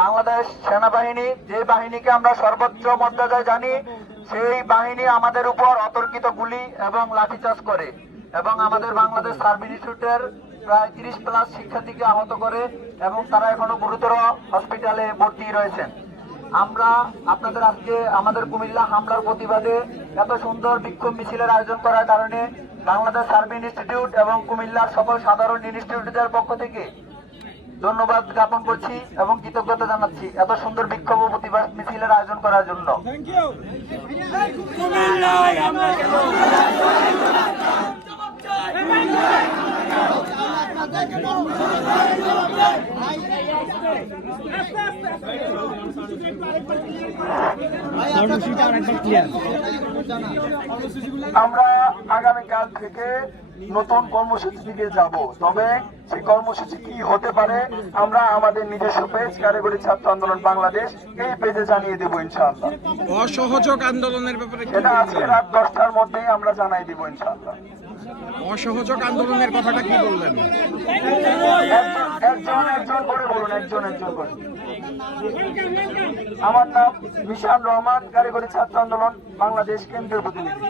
বাংলাদেশ সেনাবাহিনী, যে বাহিনীকে আমরা সর্বোচ্চ মর্যাদায় জানি, সেই বাহিনী আমাদের উপর অতর্কিত গুলি এবং লাঠিচার্জ করে এবং আমাদের বাংলাদেশ সার্ভ ইনস্টিটিউটের প্রায় তিরিশ প্লাস শিক্ষার্থীকে আহত করে এবং তারা এখনও গুরুতর হসপিটালে ভর্তি রয়েছেন। আমরা আপনাদের আজকে আমাদের কুমিল্লা হামলার প্রতিবাদে এত সুন্দর বিক্ষোভ মিছিলের আয়োজন করার কারণে বাংলাদেশ সার্ভে ইনস্টিটিউট এবং কুমিল্লার সকল সাধারণ ইনস্টিটিউটের পক্ষ থেকে ধন্যবাদ জ্ঞাপন করছি এবং কৃতজ্ঞতা জানাচ্ছি এত সুন্দর বিক্ষোভ প্রতিবাদ মিছিলের আয়োজন করার জন্য। আমরা আগামীকাল থেকে নতুন কর্মসূচি দিকে যাব। তবে সেই কর্মসূচি কি হতে পারে আমরা আমাদের নিজস্ব পেজ কারিগরি ছাত্র আন্দোলন বাংলাদেশ এই পেজে জানিয়ে দেবো ইনশাআল্লাহ। অসহযোগ আন্দোলনের ব্যাপারে সেটা আজকে রাত দশটার মধ্যেই আমরা জানাই দিব ইনশাআল্লাহ। অসহযোগ আন্দোলনের কথাটা কি বললেন একজন একজন একজন করে বলুন একজন একজন করে। আমার নাম মিশান রহমান কারিগরি ছাত্র আন্দোলন বাংলাদেশ কেন্দ্রের প্রতিনিধি।